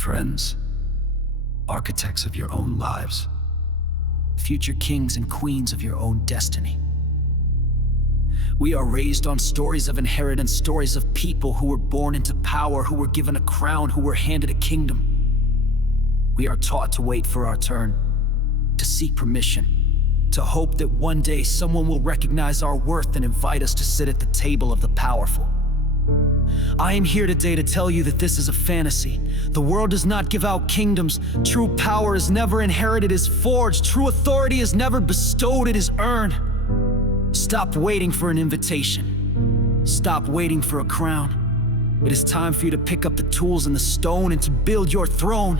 Friends, architects of your own lives, future kings and queens of your own destiny. We are raised on stories of inheritance, stories of people who were born into power, who were given a crown, who were handed a kingdom. We are taught to wait for our turn, to seek permission, to hope that one day someone will recognize our worth and invite us to sit at the table of the powerful. I am here today to tell you that this is a fantasy. The world does not give out kingdoms. True power is never inherited, it is forged. True authority is never bestowed, it is earned. Stop waiting for an invitation. Stop waiting for a crown. It is time for you to pick up the tools and the stone and to build your throne.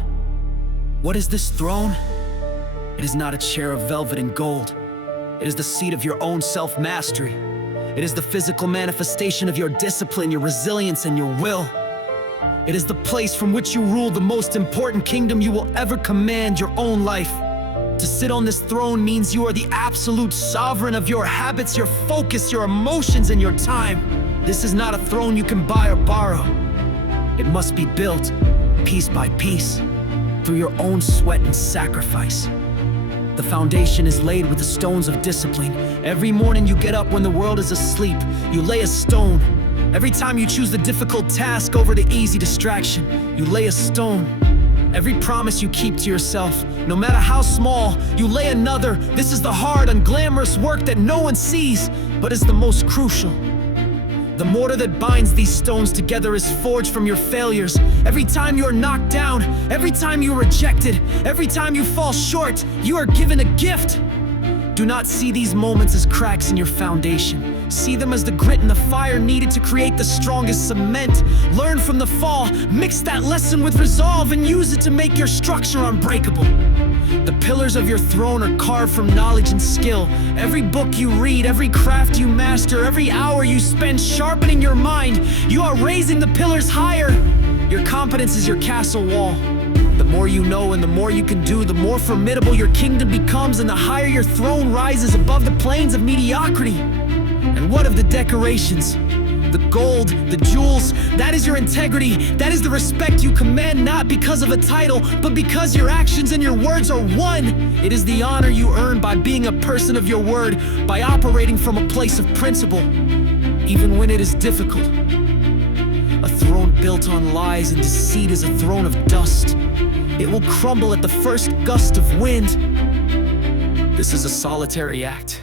What is this throne? It is not a chair of velvet and gold. It is the seat of your own self-mastery. It is the physical manifestation of your discipline, your resilience, and your will. It is the place from which you rule the most important kingdom you will ever command, your own life. To sit on this throne means you are the absolute sovereign of your habits, your focus, your emotions, and your time. This is not a throne you can buy or borrow. It must be built, piece by piece, through your own sweat and sacrifice. The foundation is laid with the stones of discipline. Every morning you get up when the world is asleep, you lay a stone. Every time you choose the difficult task over the easy distraction, you lay a stone. Every promise you keep to yourself, no matter how small, you lay another. This is the hard, unglamorous work that no one sees, but is the most crucial. The mortar that binds these stones together is forged from your failures. Every time you are knocked down, every time you are rejected, every time you fall short, you are given a gift. Do not see these moments as cracks in your foundation. See them as the grit and the fire needed to create the strongest cement. Learn from the fall, mix that lesson with resolve, and use it to make your structure unbreakable. The pillars of your throne are carved from knowledge and skill. Every book you read, every craft you master, every hour you spend sharpening your mind, you are raising the pillars higher. Your competence is your castle wall. The more you know and the more you can do, the more formidable your kingdom becomes, and the higher your throne rises above the plains of mediocrity. And what of the decorations? The gold, the jewels, that is your integrity. That is the respect you command, not because of a title, but because your actions and your words are one. It is the honor you earn by being a person of your word, by operating from a place of principle, even when it is difficult. A throne built on lies and deceit is a throne of dust. It will crumble at the first gust of wind. This is a solitary act.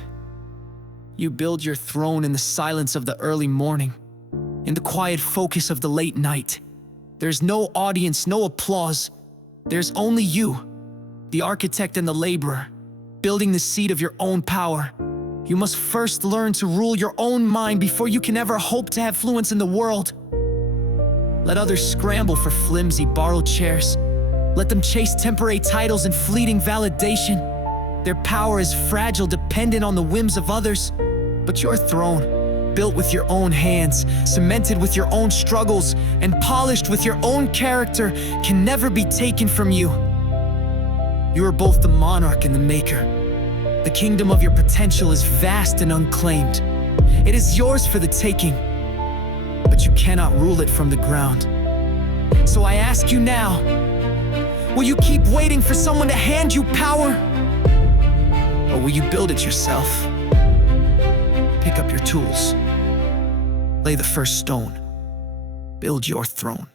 You build your throne in the silence of the early morning, in the quiet focus of the late night. There's no audience, no applause. There's only you, the architect and the laborer, building the seat of your own power. You must first learn to rule your own mind before you can ever hope to have influence in the world. Let others scramble for flimsy, borrowed chairs. Let them chase temporary titles and fleeting validation. Their power is fragile, dependent on the whims of others. But your throne, built with your own hands, cemented with your own struggles, and polished with your own character, can never be taken from you. You are both the monarch and the maker. The kingdom of your potential is vast and unclaimed. It is yours for the taking, but you cannot rule it from the ground. So I ask you now, will you keep waiting for someone to hand you power? Or will you build it yourself? Pick up your tools. Lay the first stone. Build your throne.